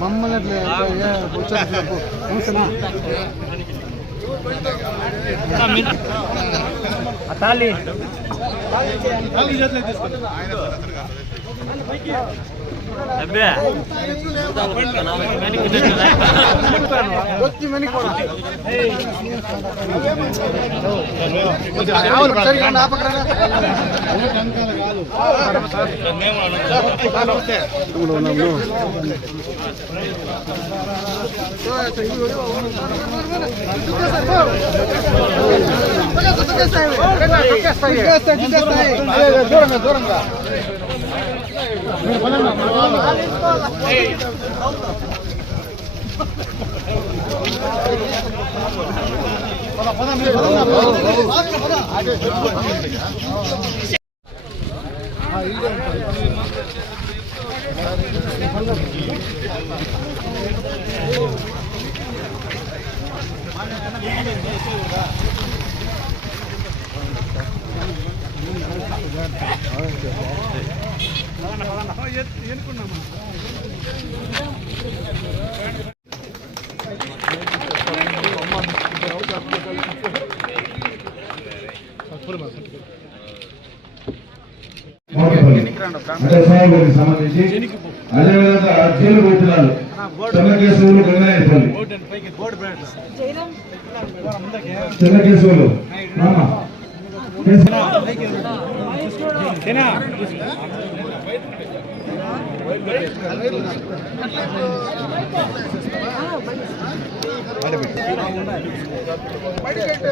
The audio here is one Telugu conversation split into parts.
మమ్మల్ని తాళి అబ్బే దూరంగా సంబంధించి అదేవిధంగా జైలు గోపురాలు చెన్నకేశవులు గంగాయపల్లి చెన్నకేశవులు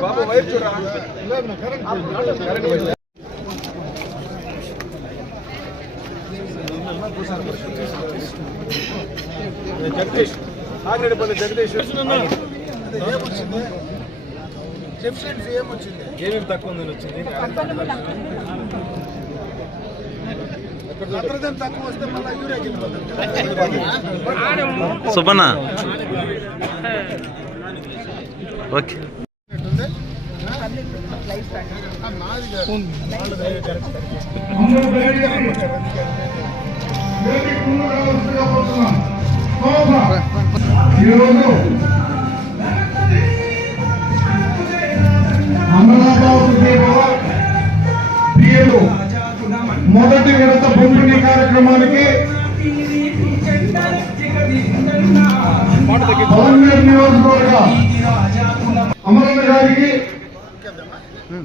బాబు వైపు చూడరా జగదీష్ ఆగ్రేపల్లి జగదీష్ ఏమేమి తక్కువ ఉందని వచ్చింది తక్కువ వస్తే మళ్ళీ సుబ్బన్న ఓకే ఈరోజు మొదటి విడత పంపిణీ కార్యక్రమానికి పలమనేరు నియోజకవర్గ అమరన్న గారికి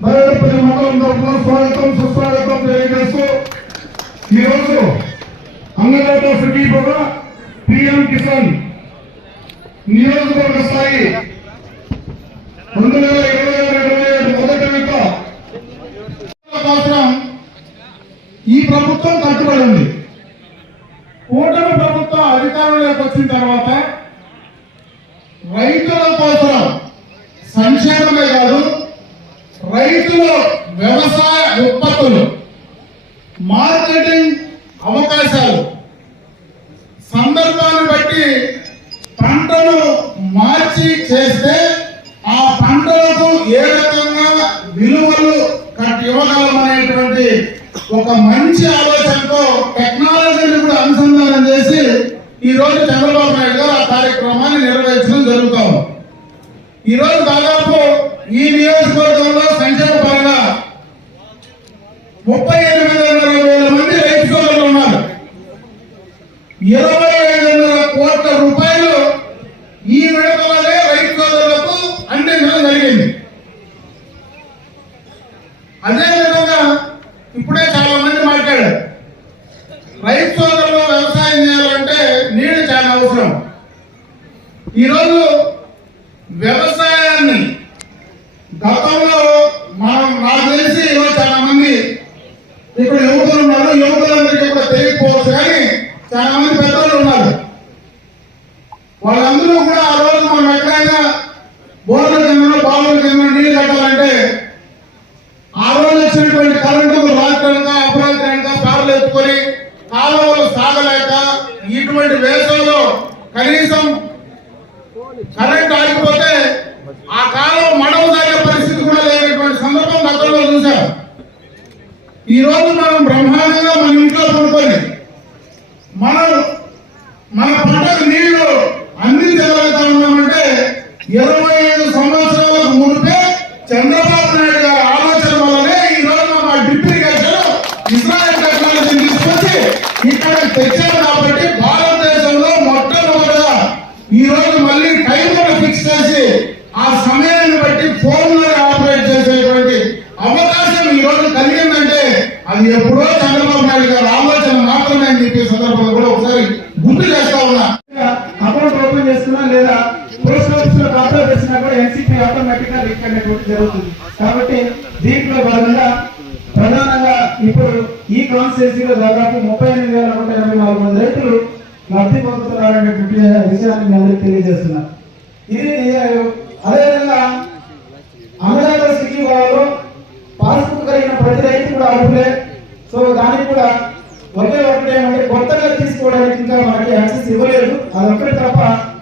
బయలుపల్లి మండలం తరఫున స్వాగతం సుస్వాగతం తెలియజేస్తూ ఈరోజు అన్నదాత సుఖీభవ పిఎం కిసాన్ నియోజకవర్గ స్థాయి 2026-27 మొదటి విడత కోసం ఈ ప్రభుత్వం కట్టుబడి ఉంది. కూటమి ప్రభుత్వం అధికారంలోకి వచ్చిన తర్వాత రైతుల కోసం సంక్షేమమే కాదు, రైతుల వ్యవసాయ ఉత్పత్తులు మార్కెటింగ్ అవకాశాలు సందర్భాన్ని బట్టి పంటను మార్చి చేస్తే ఆ పంటలకు ఏ రకంగా విలువలు ఇవ్వగలమనేటువంటి ఒక మంచి ఆలోచనతో టెక్నాలజీని కూడా అనుసంధానం చేసి ఈ రోజు చంద్రబాబు నాయుడు గారు ఆ కార్యక్రమాన్ని నిర్వహించడం జరుగుతాం. ఈ రోజు దాదాపు ఈ నియోజకవర్గంలో సంక్షేమ పరంగా 38,500 మంది రైతు సోదరులు ఉన్నారు. 25,000 కోట్ల రూపాయలు ఈ విడతలనే రైతు సోదరులకు అందించడం జరిగింది. అదేవిధంగా ఇప్పుడే చాలా మంది మాట్లాడారు, రైతు సోదరులు వ్యవసాయం చేయాలంటే నీళ్లు చాలా అవసరం. ఈరోజు వ్యవసాయాన్ని ఆగిపోతే ఆ కాలం మడవ సాగే పరిస్థితి కూడా లేనటువంటి సందర్భం గతంలో చూశారు. ఈ రోజు మనం బ్రహ్మాండంగా మన ఇంట్లో పడుకొని మన పంటకు నీళ్లు అందించగలుగుతా ఉన్నామంటే 25 సంవత్సరాలకు మునిపే చంద్రబాబు నాయుడు గారి ఆలోచన వల్లనే ఈ రోజు మా డిప్లికేషన్ ఇజ్రాయెల్ టెక్నాలజీని తీసుకొచ్చి ఇక్కడ తెచ్చారు. కాబట్టి భారతదేశంలో మొట్టమొదటిగా ఈ రోజు మళ్ళీ టైం ఫిక్స్ చేసి ఆ సమయాన్ని బట్టి ఫోన్లో ఆపరేట్ చేసేటువంటి అవకాశం ఈ రోజు కలిగిందంటే అది ఎప్పుడో చంద్రబాబు నాయుడు గారి ఆలోచన మాత్రమే అని చెప్పే సందర్భంలో కూడా ఒకసారి గుర్తు చేస్తా ఉన్నా. అకౌంట్ ఓపెన్ చేసుకున్నా లేదా పోస్ట్ ఆఫీస్ లో అప్లై చేసినా కూడా ఎన్సీపీ ఆటోమేటిక్ గా లింక్ అనేటువంటి జరుగుతుంది. కాబట్టి దీంట్లో భాగంగా ప్రధానంగా ఇప్పుడు ఈ కాన్స్టిట్యూన్సీలో దాదాపు 38,184 మంది రైతులు లబ్ధి పొందుతున్నారనేటువంటి విషయాన్ని మీ అందరికీ తెలియజేస్తున్నారు. ఇది అదేవిధంగా అమరావతి సిటీ వాళ్ళు పాస్బుక్ కలిగిన ప్రతి రైతు కూడా అర్హులే. సో దానికి కూడా ఒకే ఒకటి ఏమంటే కొత్తగా తీసుకోవడానికి ఇంకా మనకి యాక్సెస్ ఇవ్వలేదు. అదొక్కటి తప్ప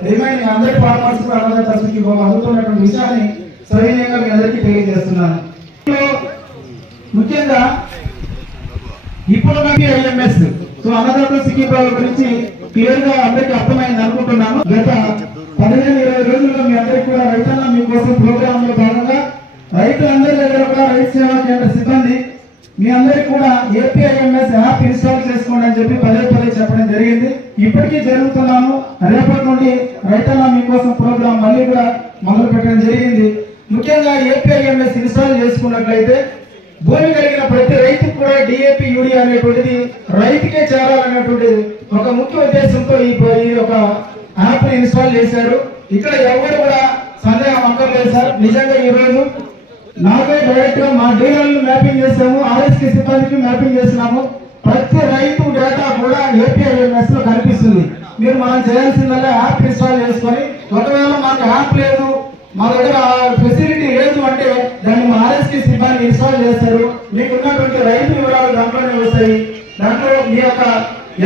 రిమైనింగ్ అందరి ఫార్మర్స్ కూడా అమరావతి పరిస్థితికి అందుతున్నటువంటి విషయాన్ని సవినయంగా మీ అందరికీ తెలియజేస్తున్నాను. ముఖ్యంగా ఇప్పుడు ఐఎంఎస్ సో అన్నదాత సిక్కింబాబు గురించి క్లియర్ గా అందరికీ అర్థమైంది అనుకుంటున్నాను. గత 15-20 రోజుల్లో మీ అందరికీ కూడా రైతన్న మీకోసం ప్రోగ్రామ్ లో భాగంగా రైతులందరి దగ్గర కూడా రైతు సేవా కేంద్ర సిబ్బంది మీ అందరికీ కూడా ఏపీఐఎంఎస్ యాప్ ఇన్స్టాల్ చేసుకోండి అని చెప్పి పదే చెప్పడం జరిగింది. ఇప్పటికీ జరుగుతున్నాము. రేపటి నుండి రైతన్న మీకోసం ప్రోగ్రాం మళ్ళీ కూడా మొదలు పెట్టడం జరిగింది. ముఖ్యంగా ఏపీఐఎంఎస్ ఇన్స్టాల్ చేసుకున్నట్లయితే భూమి కలిగిన ప్రతి రైతుకు కూడా డిఏపి యూరియా అనేటువంటిది రైతుకే చేరాలనేటువంటిది ఒక ముఖ్య ఉద్దేశంతో ఈ ఒక యాప్ ఇన్స్టాల్ చేశారు. ఇక్కడ ఎవరు కూడా సందేహం అక్కర్లేదు సార్. నిజంగా ఈ రోజు నాకే డైరెక్ట్ గా మా డీలర్లు మ్యాపింగ్ చేసాము, ఆర్ఎస్కే సిబ్బందికి మ్యాపింగ్ చేసినాము. ప్రతి రైతు డేటా కూడా ఏపీఐఎంఎస్ లో కనిపిస్తుంది. మీరు మనం చేయాల్సిందల్లా యాప్ ఇన్స్టాల్ చేసుకొని, ఒకవేళ మాకు యాప్ లేదు, మా దగ్గర ఫెసిలిటీ లేదు అంటే దాన్ని మా ఆర్ఎస్కే సిబ్బంది ఇన్స్టాల్ చేస్తారు. మీకు ఉన్నటువంటి రైతు వివరాలు దాంట్లోనే వస్తాయి. దాంట్లో మీ యొక్క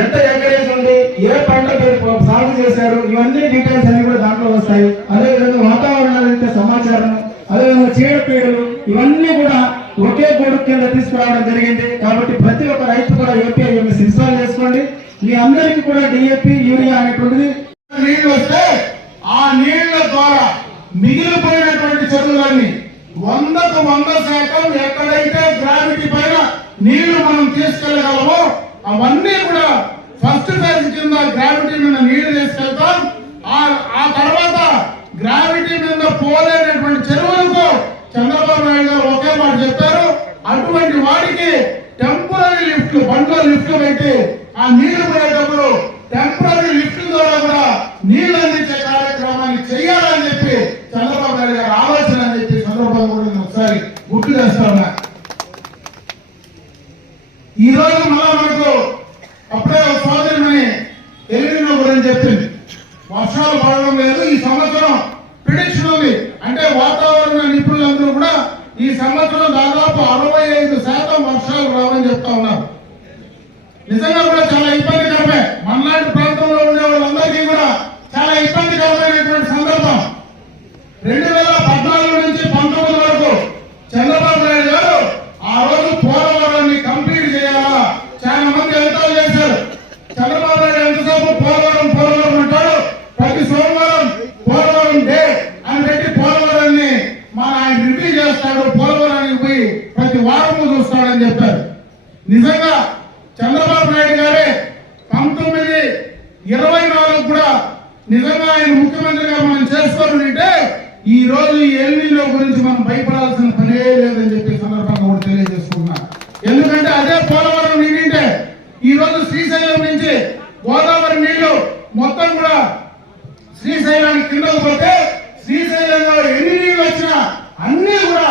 ఎంత ఎకరేజ్ ఉంది, ఏ పంట మీరు సాగు చేశారు, ఇవన్నీ డీటెయిల్స్ అన్ని కూడా దాంట్లో వస్తాయి. అదేవిధంగా వాతావరణానికి సమాచారం, అదేవిధంగా చీడపీడలు, ఇవన్నీ కూడా ఒకే గొడుగు కింద తీసుకురావడం జరిగింది. కాబట్టి ప్రతి ఒక్క రైతు కూడా ఏపీఐఎంఎస్ ఇన్స్టాల్ చేసుకోండి. మీ అందరికీ కూడా డిఏపి యూరియా అనేటువంటిది నీళ్లు వస్తే ఆ నీళ్ల ద్వారా మిగిలిపోయినటువంటి చెరువులన్నీ 100% ఎక్కడైతే గ్రావిటీ పైన నీళ్లు మనం తీసుకెళ్లగలమో అవన్నీ కూడా ఫస్ట్ ఫేజ్ కింద గ్రావిటీ మీద నీళ్లు తీసుకెళ్తాం. ఆ తర్వాత గ్రావిటీ మీద పోలేనటువంటి చెరువులకు చంద్రబాబు నాయుడు గారు ఒకే మాట చెప్పారు, అటువంటి వాడికి టెంపరీ లిఫ్ట్లు, బండ్లో లిఫ్ట్లు పెట్టి ఆ నీళ్లు పోయేటప్పుడు టెంపరీ లిఫ్ట్ల ద్వారా కూడా నీళ్లు అందించే కార్యక్రమాన్ని చేయాలని చెప్పి చంద్రబాబు నాయుడు గారు ఆలోచన అని చెప్పి చంద్రబాబు కూడా ఒకసారి గుర్తు చేస్తా ఉన్నా. ఈ రోజు మళ్ళా మనకు అప్పుడే ఒక సోదరిమని ఎలిమినో గురించి చెప్పింది, వర్షాలు పడడం లేదు, ఈ సంవత్సరం ప్రిడిక్షన్ ఉంది అంటే వాతావరణ నిపుణులందరూ కూడా ఈ సంవత్సరం దాదాపు 65% వర్షాలు రావని చెప్తా ఉన్నారు. నిజంగా కూడా చాలా ఇబ్బందికరమే. మనలాంటి ప్రాంతంలో ఉండే వాళ్ళందరికీ కూడా చాలా ఇబ్బందికరమైనటువంటి సందర్భం. 2014 నుంచి 19 వరకు చంద్రబాబు నాయుడు గారు ఆ రోజు పోలవరాన్ని కంప్లీట్ చేయాలా, చాలా మంది ఎంతో చేశారు. చంద్రబాబు నాయుడు ఎంతసేపు పోలవరం అంటాడు, ప్రతి సోమవారం పోలవరం డే అని పెట్టి పోలవరాన్ని ఆయన రివ్యూ చేస్తాడు, పోలవరానికి పోయి ప్రతి వారము చూస్తాడని చెప్పారు. నిజంగా చంద్రబాబు నాయుడు గారే 1924 కూడా నిజంగా ఆయన ముఖ్యమంత్రిగా మనం చేసుకోవాలంటే ఈ రోజు ఈ ఎల్నినో గురించి మనం భయపడాల్సిన పనే లేదని చెప్పి సందర్భంగా కూడా తెలియజేసుకుంటున్నా. ఎందుకంటే అదే పోలవరం నిండింటే ఈ రోజు శ్రీశైలం నుంచి గోదావరి నీళ్లు మొత్తం కూడా శ్రీశైలానికి కిందకు పోతే శ్రీశైలంలో ఎన్ని నీళ్లు వచ్చినా అన్ని కూడా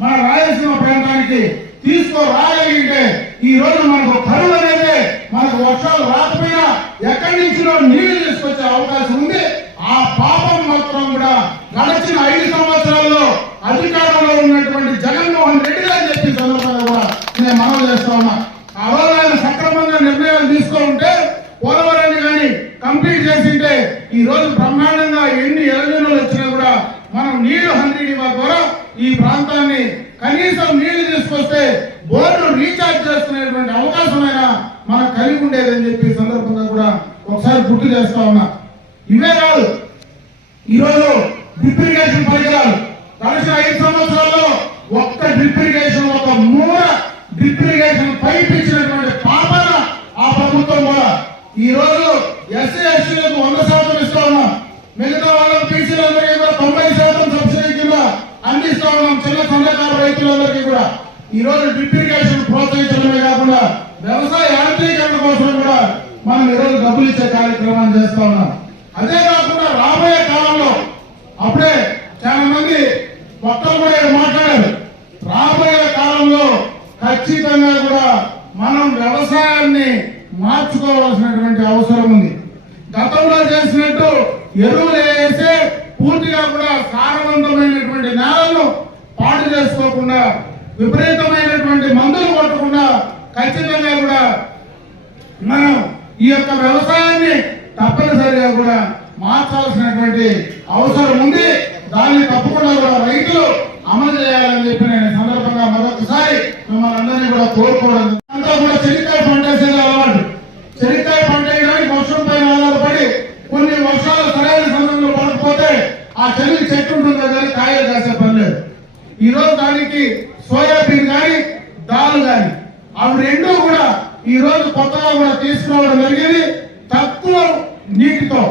మన రాయలసీమ ప్రాంతానికి తీసుకురాగలిగితే ఈ రోజు మనకు కరువు అనేది, మనకు వర్షాలు రాకపోయినా ఎక్కడి నుంచిలో నీళ్లు తీసుకొచ్చే అవకాశం ఉంది. ఆ పాపం మాత్రం కూడా గడిచిన 5 సంవత్సరాల్లో అధికారంలో ఉన్నటువంటి జగన్మోహన్ రెడ్డి అని చెప్పి సందర్భంగా కూడా నేను మనవి చేస్తా ఉన్నా. ఆ రోజు ఆయన సక్రమంగా నిర్ణయాలు తీసుకుంటే పోలవరాన్ని కానీ కంప్లీట్ చేసింటే ఈ రోజు బ్రహ్మాండంగా ఎన్ని ఎలక్షన్లు మనం నీళ్లు 100 ద్వారా ఈ ప్రాంతాన్ని కనీసం నీళ్లు తీసుకొస్తే బోర్డు రీఛార్జ్ చేసుకునేటువంటి అవకాశమైనా మనకు కలిగి ఉండేదని చెప్పి సందర్భంగా కూడా ఒకసారి గుర్తు చేస్తా ఉన్నా. ఇవే కాదు, ఈరోజు డ్రిప్ ఇరిగేషన్ పరికరాలు గడిచిన 5 సంవత్సరాల్లో ఒక్క డ్రిప్ ఇరిగేషన్, ఒక మూల డ్రిప్ ఇరిగేషన్ పైప్ ఇచ్చినటువంటి పాపన ఆ ప్రభుత్వం కూడా. ఈ రోజు ఎస్సీ ఎస్టీలకు 100% ఇస్తా ఉన్నాం, మిగతా వాళ్ళకి పీసీలందరికీ కూడా 90% సబ్సిడీ కింద అందిస్తా ఉన్నాం, చిన్న సన్నకారు రైతులందరికీ కూడా. ఈ రోజు డ్రిప్ ఇరిగేషన్ ప్రోత్సహించడమే కాకుండా వ్యవసాయ యాంత్రీకరణ కోసం కూడా మనం ఈరోజు డబ్బులు ఇచ్చే కార్యక్రమాన్ని చేస్తా ఉన్నాం. అదే కాకుండా రాబోయే కాలంలో, అప్పుడే చాలా మంది వక్తలు కూడా మాట్లాడారు, రాబోయే కాలంలో ఖచ్చితంగా కూడా మనం వ్యవసాయాన్ని మార్చుకోవాల్సినటువంటి అవసరం ఉంది. గతంలో చేసినట్టు ఎరువులు వేసే పూర్తిగా కూడా సారవంతమైనటువంటి నేలను పాడు చేసుకోకుండా, విపరీతమైనటువంటి మందులు కొట్టకుండా ఖచ్చితంగా కూడా మనం ఈ యొక్క వ్యవసాయాన్ని తప్పనిసరిగా కూడా మార్చాల్సినటువంటి అవసరం ఉంది. దాన్ని తప్పకుండా కూడా రైతులు అమలు చేయాలని చెప్పి నేను సందర్భంగా మరొకసారి మిమ్మల్ని అందరినీ కూడా కోరుకోవడం. అంతా కూడా చెనిక్కాయ పంట వేసేది అలవాటు. చెనిక్కాయ పంట వేయడానికి వర్షం పైన ఆధారపడి కొన్ని వర్షాలు సరైన సమయంలో పడకపోతే ఆ చెనికి చెట్టు ఉంటుందో కానీ కాయలు కాసే పని లేదు. ఈ రోజు దానికి సోయాబీన్ కానీ దాల్ కానీ అవి రెండూ కూడా ఈ రోజు కొత్తగా కూడా తీసుకురావడం జరిగింది. తక్కువ నీటితో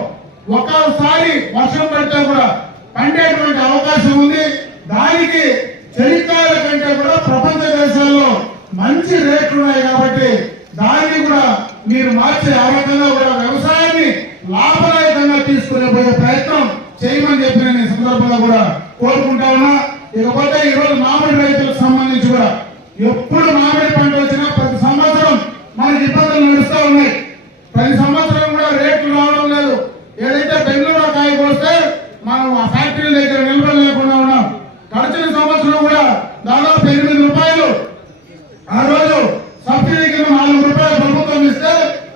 ఒకసారి వర్షం పడితే కూడా పండేటువంటి అవకాశం ఉంది. దానికి చెనిక్కాయల కంటే కూడా ప్రపంచ దేశాల్లో మంచి రేట్లు ఉన్నాయి కాబట్టి దాన్ని కూడా మీరు మార్చే ఆ రకంగా కూడా వ్యవసాయాన్ని లాభదాయకంగా తీసుకునే పోయే ప్రయత్నం చేయమని చెప్పి నేను ఈ సందర్భంగా కూడా కోరుకుంటా ఉన్నా. ఇకపోతే ఈ రోజు మామిడి రైతులకు సంబంధించి కూడా ఎప్పుడు మామిడి పంట వచ్చినా ప్రతి సంవత్సరం మనకి ఇబ్బందులు నడుస్తూ ఉన్నాయి. ప్రతి సంవత్సరం కూడా రేట్లు రావడం లేదు. ఏదైతే బెంగళూరు కాయకు వస్తే మనం ఆ ఫ్యాక్టరీ దగ్గర నిలబడలేకుండా ఉన్నాం. గడిచిన సంవత్సరం కూడా దాదాపు 8 రూపాయలు ఆ రోజు సబ్సిడీ కింద 4 రూపాయలు ప్రభుత్వం ఇస్తే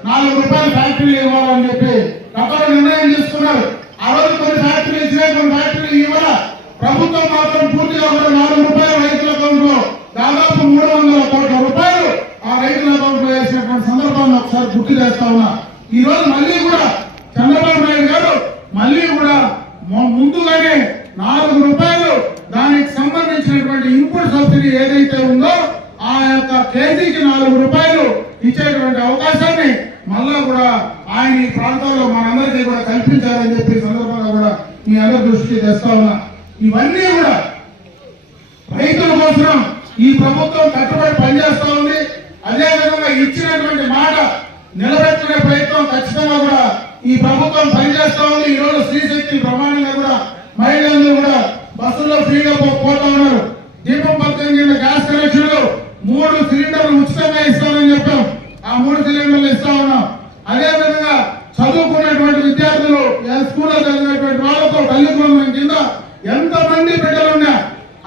4 రూపాయలు ఫ్యాక్టరీ ఇవ్వాలని చెప్పి గతంలో నిర్ణయం తీసుకున్నారు. ఆ రోజు కొన్ని ఫ్యాక్టరీలు ఇచ్చినాయి, కొన్ని ఫ్యాక్టరీలు ఇవ్వాల. ప్రభుత్వం మాత్రం పూర్తిగా కూడా 4 రూపాయలు రైతుల అకౌంట్ లో దాదాపు 300 కోట్ల రూపాయలు ఆ రైతుల అకౌంట్ లో వేసినటువంటి సందర్భాన్ని ఒకసారి గుర్తు చేస్తా ఉన్నా. ఈ రోజు మళ్ళీ కూడా చంద్రబాబు నాయుడు గారు మళ్ళీ కూడా ముందుగానే 4 రూపాయలు దానికి సంబంధించినటువంటి ఇన్పుట్ సబ్సిడీ ఏదైతే ఉందో ఆ యొక్క కేజీకి 4 రూపాయలు ఇచ్చేటువంటి అవకాశాన్ని మళ్ళా కూడా ఆయన ఈ ప్రాంతాల్లో మనందరికీ కూడా కల్పించాలని చెప్పి సందర్భంగా కూడా మీ అందరి దృష్టికి తెస్తా ఉన్నా. ఇవన్నీ కూడా రైతుల కోసం ఈ ప్రభుత్వం కట్టుబడి పనిచేస్తా ఉంది. అదేవిధంగా ఇచ్చినటువంటి మాట నిలబెట్టుకునే ప్రయత్నం ఖచ్చితంగా కూడా ఈ ప్రభుత్వం పనిచేస్తా ఉంది. ఈ రోజు శ్రీశక్తి ప్రమాణంగా కూడా మహిళలందరూ కూడా బస్సుల్లో ఫ్రీగా పోతా ఉన్నారు. దీపం పథకం కింద గ్యాస్ కనెక్షన్లు 3 సిలిండర్లు ఉచితంగా ఇస్తామని చెప్పాం. ఆ 3 సిలిండర్లు ఇస్తా ఉన్నాం. అదేవిధంగా చదువుకున్నటువంటి విద్యార్థులు స్కూల్లో చదివినటువంటి వాళ్ళతో తల్లిదండ్రుల కింద ఎంతమంది బిడ్డలున్నా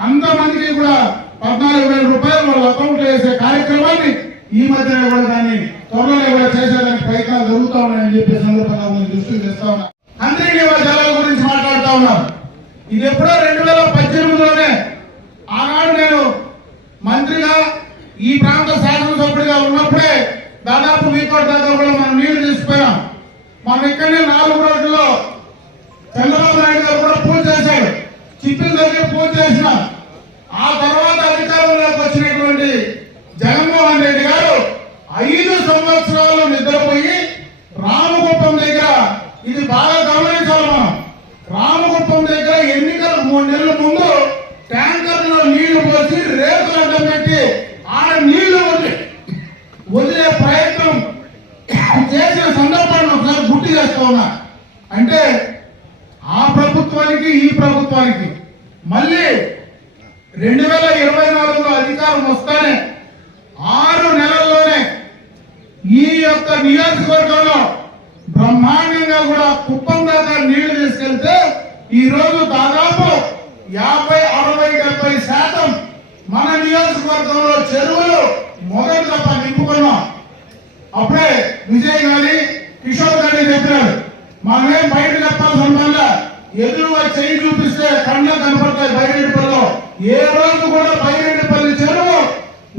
అంతమందికి కూడా 14,000 రూపాయలు వాళ్ళ అకౌంట్ వేసే కార్యక్రమాన్ని ఈ మధ్యనే కూడా దాన్ని త్వరలో కూడా చేసేదానికి ప్రయత్నాలు జరుగుతూ ఉన్నాయని చెప్పి సందర్భంగా దృష్టికి తెస్తా ఉన్నా. అంతర్గత జలాల గురించి మాట్లాడుతా ఉన్నాం. ఇది ఎప్పుడో 2018లోనే ఆనాడు నేను మంత్రిగా ఈ ప్రాంత శాసనసభ్యుడిగా ఉన్నప్పుడే దాదాపు వీకోటి దాకా కూడా మనం నీళ్లు తీసుకుపోయాం. మనం ఇక్కడనే 4 రోజుల్లో చంద్రబాబు నాయుడు గారు కూడా పూజ చేశాడు. చిప్పిల దగ్గర పూజ చేసిన ఆ తర్వాత అధికారంలోకి వచ్చినటువంటి జగన్మోహన్ రెడ్డి గారు 5 సంవత్సరాలు నిద్రపోయి రామగుప్పం దగ్గర, ఇది బాగా గమనించాలి మనం, రామగుప్పం దగ్గర ఎన్నికలకు 3 నెలల ముందు ట్యాంకర్లో నీళ్లు పోసి రేకులు అడ్డం పెట్టి ఆడ నీళ్లు వదిలే ప్రయత్నం చేసిన సందర్భాన్ని ఒకసారి గుర్తు చేస్తా ఉన్నా. అంటే ఆ ప్రభుత్వానికి ఈ ప్రభుత్వానికి మళ్ళీ 2024లో అధికారం వస్తానే 6 నెలల్లోనే ఈ యొక్క నియోజకవర్గంలో బ్రహ్మాండంగా కూడా కుప్పం దాకా నీళ్లు తీసుకెళ్తే ఈ రోజు దాదాపు 50, 60, 70% మన నియోజకవర్గంలో చెరువులు మొదటి తప్ప నింపుకున్నాం. అప్పుడే విజయ్ గాని కిషోర్ గాని చెప్పారు, మనమేం బయట చెప్పాల్సిన వల్ల ఎదురుగా చేయి చూపిస్తే ఏ రోజు కూడా బైరెడ్డిపల్లి చెరువు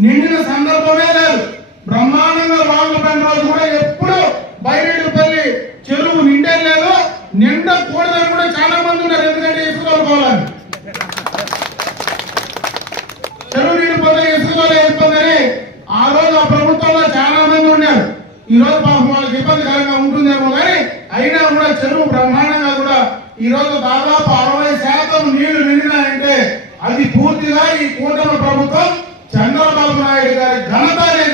నిండిన సందర్భమే లేదు. బ్రహ్మాండంగా వాగుపడిన రోజు కూడా ఎప్పుడు బైరెడ్డిపల్లి చెరువు నిండే లేదు. నిండకూడదని కూడా చాలా మంది ఉన్నారు. ఎందుకంటే ఇసుకోవాలని చెరువు నిండిపోతే ఇసుకలో వెళ్ళిపోతుందని ఆ రోజు ఆ ప్రభుత్వంలో చాలా మంది ఉన్నారు. ఈ రోజు పాపం వాళ్ళకి ఇబ్బందికరంగా ఉంటుందేమో కానీ అయినా కూడా చెరువు బ్రహ్మాండంగా కూడా ఈ రోజు దాదాపు 60% నీళ్లు నిండినాయంటే అది పూర్తిగా ఈ కూటమి ప్రభుత్వం చంద్రబాబు నాయుడు గారి ఘనత అని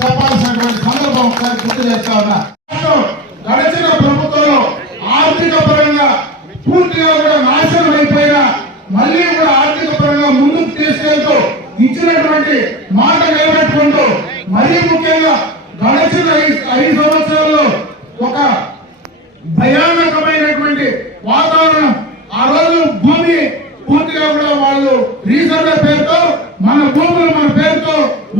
చెప్పాల్సినటువంటి సందర్భం ఒకసారి గుర్తు చేస్తా ఉన్నా. గడిచిన ప్రభుత్వంలో ఆర్థిక పరంగా పూర్తిగా కూడా నాశనం అయిపోయినా మళ్ళీ కూడా ఆర్థిక పరంగా ముందుకు తీసుకెళ్తూ ఇచ్చినటువంటి మాట నిలబెట్టుకుంటూ మరీ ముఖ్యంగా గడిచిన 5 సంవత్సరాల్లో ఒక భయానకమైనటువంటి వాతావరణం. ఆ రోజు భూమి పూర్తిగా కూడా వాళ్ళు రీసర్వే పేరుతో మన భూములు మన పేరుతో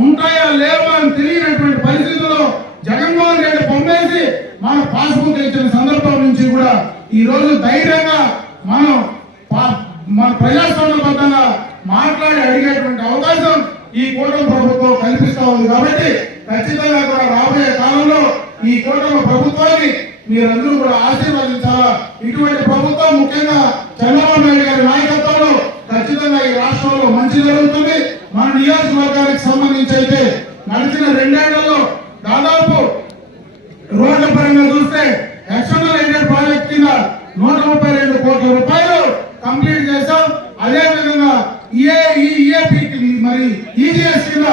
ఉంటాయా లేవా అని తెలియనటువంటి పరిస్థితుల్లో జగన్మోహన్ రెడ్డి పొమ్మేసి మన పాస్బుక్ ఇచ్చిన సందర్భం నుంచి కూడా ఈ రోజు ధైర్యంగా మనం మన ప్రజాస్వామ్యబద్ధంగా మాట్లాడి అడిగేటువంటి అవకాశం ఈ కూటమి ప్రభుత్వం కల్పిస్తా ఉంది. కాబట్టి ఖచ్చితంగా కూడా రాబోయే కాలంలో ఈ కూటమి ప్రభుత్వాన్ని మీరందరూ కూడా ఆశీర్వదించాలా. ఇటువంటి ప్రభుత్వం ముఖ్యంగా చంద్రబాబు నాయుడు గారి నాయకత్వంలో ఖచ్చితంగా ఈ రాష్ట్రంలో మంచి జరుగుతుంది. మన నియోజకవర్గానికి సంబంధించి అయితే గడిచిన 2 ఏళ్లలో దాదాపు రోడ్ల పరంగా చూస్తే ఎక్స్టర్నల్ ఎయిడెడ్ ప్రాజెక్ట్ కింద 132 కోట్ల రూపాయలు కంప్లీట్ చేశాం. అదే విధంగా మరి ఈజీఎస్ కింద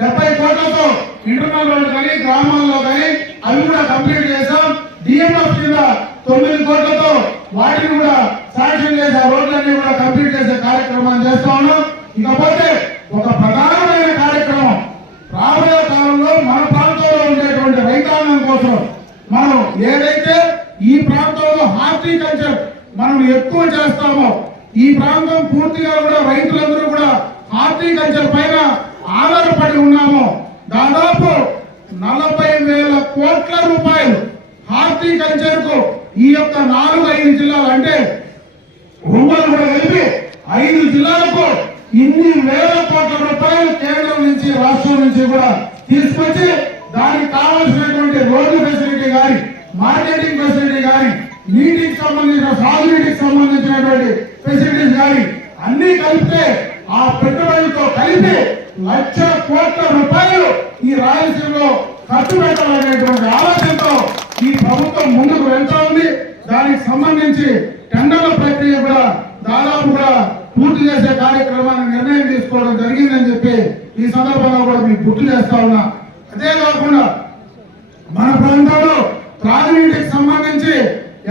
70 కోట్లతో ఇంటర్నల్ రోడ్లు కానీ గ్రామాల్లో కానీ అవి కూడా కంప్లీట్ చేశాం. డిఎంఎఫ్ కింద 9 కోట్లతో వాటిని కూడా శాంక్షన్ చేసి ఆ రోడ్లన్నీ కూడా కంప్లీట్ చేసే కార్యక్రమాన్ని చేస్తా ఉన్నాం. ఇకపోతే ఒక ప్రధానమైన కార్యక్రమం రాబోయే కాలంలో మన ప్రాంతంలో ఉండేటువంటి రైతాంగం కోసం మనం ఏదైతే ఈ ప్రాంతంలో హార్టికల్చర్ మనం ఎక్కువ చేస్తామో ఈ ప్రాంతం పూర్తిగా కూడా రైతులందరూ కూడా హార్టికల్చర్ పైన ఆధారపడి ఉన్నామో దాదాపు 40,000 కోట్ల రూపాయలు హార్టికల్చర్ కు ఈ యొక్క 4-5 జిల్లాలు అంటే ఉమ్మడి కూడా కలిపి 5 జిల్లాలకు ఇన్ని వేల కోట్ల రూపాయలు కేంద్రం నుంచి రాష్ట్రం నుంచి కూడా తీసుకొచ్చి దానికి కావాల్సినటువంటి రోడ్డు ఫెసిలిటీ కానీ మార్కెటింగ్ ఫెసిలిటీ కానీ నీటికి సంబంధించిన సాగునీటికి సంబంధించినటువంటి ఫెసిలిటీస్ కానీ అన్ని కలిపితే ఆ పెట్టుబడితో కలిపి 1,00,000 కోట్ల రూపాయలు ఈ రాయలసీమలో ఖర్చు పెట్టాలనేటువంటి ఆలోచనతో ఈ ప్రభుత్వం ముందుకు వెళ్తా ఉంది. దానికి సంబంధించి టెండర్ల ప్రక్రియ కూడా దాదాపు కూడా పూర్తి చేసే కార్యక్రమాన్ని నిర్ణయం తీసుకోవడం జరిగిందని చెప్పి ఈ సందర్భంగా కూడా మీకు గుర్తు చేస్తా ఉన్నా. అదే కాకుండా మన ప్రాంతంలో త్రాగునీటికి సంబంధించి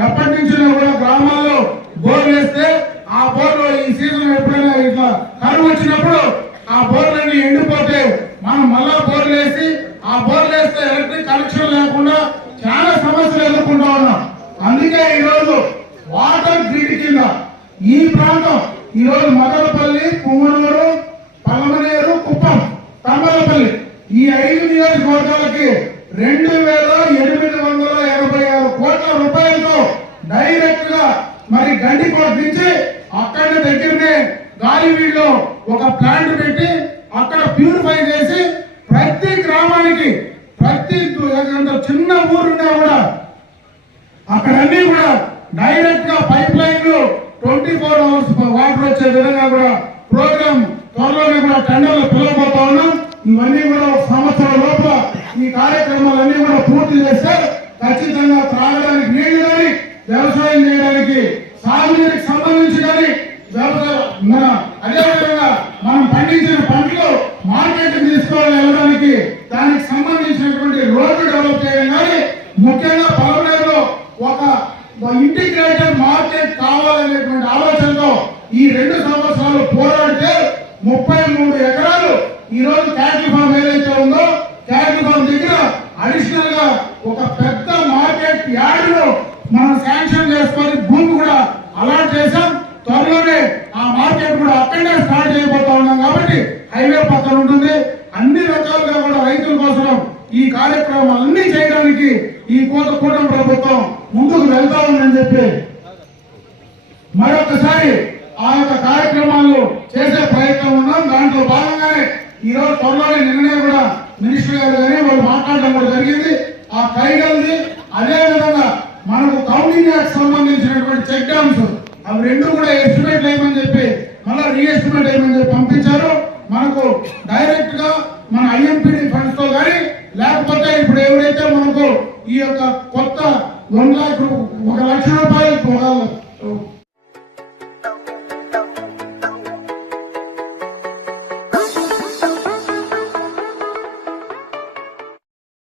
ఎప్పటి నుంచో కూడా గ్రామాల్లో బోర్లు వేస్తే ఆ బోర్లు ఈ సీజన్ ఎప్పుడైనా ఇట్లా కరువు వచ్చినప్పుడు ఆ బోర్లన్నీ ఎండిపోతే మనం మళ్ళా బోర్లు వేసి ఆ బోర్లు వేస్తే ఎలక్ట్రిక్ కనెక్షన్ లేకుండా చాలా సమస్యలు ఎదుర్కొంటా ఉన్నాం. అందుకే ఈ రోజు వాటర్ గ్రిడ్ కింద ఈ ప్రాంతం ఈ రోజు మదనపల్లి, పుంగనూరు, పలమనేరు, కుప్పం, తంబలపల్లి ఈ 5 నియోజకవర్గాలకి 2,886 కోట్ల రూపాయలతో డైరెక్ట్ గా మరి గండికోట నుంచి అక్కడ దగ్గరనే గాలివీడులో ఒక ప్లాంట్ పెట్టి అక్కడ ప్యూరిఫై చేసి ప్రతి గ్రామానికి ప్రతి చిన్న ఊరున్నా కూడా అక్కడ అన్ని కూడా డైరెక్ట్ గా పైప్ లైన్లు 24 అవర్స్ వాటర్ వచ్చే విధంగా కూడా ప్రోగ్రామ్ త్వరలోనే కూడా టెండర్లు పిలవబోతా ఉన్నాం. ఇవన్నీ కూడా ఒక సంవత్సరం లోపల ఈ కార్యక్రమాలన్నీ కూడా పూర్తి చేస్తే ఖచ్చితంగా త్రాగడానికి నీళ్లు కానీ వ్యవసాయం చేయడానికి సాగునీటికి సంబంధించి కానీ అదేవిధంగా మనం పండించిన పంటలు మార్కెట్ తీసుకొని వెళ్ళడానికి దానికి సంబంధించినటువంటి రోడ్డు డెవలప్ చేయడం కానీ ముఖ్యంగా పలమనేరులో ఒక ఇంటిగ్రేటెడ్ మార్కెట్ కావాలనేటువంటి ఆలోచనతో ఈ 2 సంవత్సరాలు పోరాడితే 33 ఎకరాలు ఈ రోజు క్యాటిల్ ఫార్మ్ ఏదైతే ఉందో క్యాటిల్ ఫార్మ్ దగ్గర అడిషనల్ గా ఒక పెద్ద మార్కెట్ యార్డ్ లో మనం శాంక్షన్ చేసుకొని భూమి కూడా అలాట్ చేశాం. త్వరలోనే ఆ మార్కెట్ కూడా అక్కడనే స్టార్ట్ చేయబోతా ఉన్నాం. కాబట్టి హైవే పక్కన ఉంటుంది. అన్ని రకాలుగా కూడా రైతుల కోసం ఈ కార్యక్రమాలన్నీ చేయడానికి ఈ కూటమి ప్రభుత్వం ముందుకు వెళ్తా ఉందని చెప్పి మరొకసారి ఆ యొక్క కార్యక్రమాలు చేసే ప్రయత్నం చేస్తున్నాం. దాంట్లో భాగంగానే ఈ రోజు త్వరలోనే నిన్ననే కూడా మినిస్టర్ గారు కానీ వాళ్ళు మాట్లాడడం కూడా జరిగింది. ఆ కైగల్ది అదే విధంగా మనకు కౌంటింగ్ యాక్ట్ సంబంధించినటువంటి చెక్ డ్యామ్స్ అవి రెండు కూడా ఎస్టిమేట్ వేయమని చెప్పి మళ్ళీ రీఎస్టిమేట్ వేయమని చెప్పి పంపించారు. మనకు డైరెక్ట్ గా మన IMPD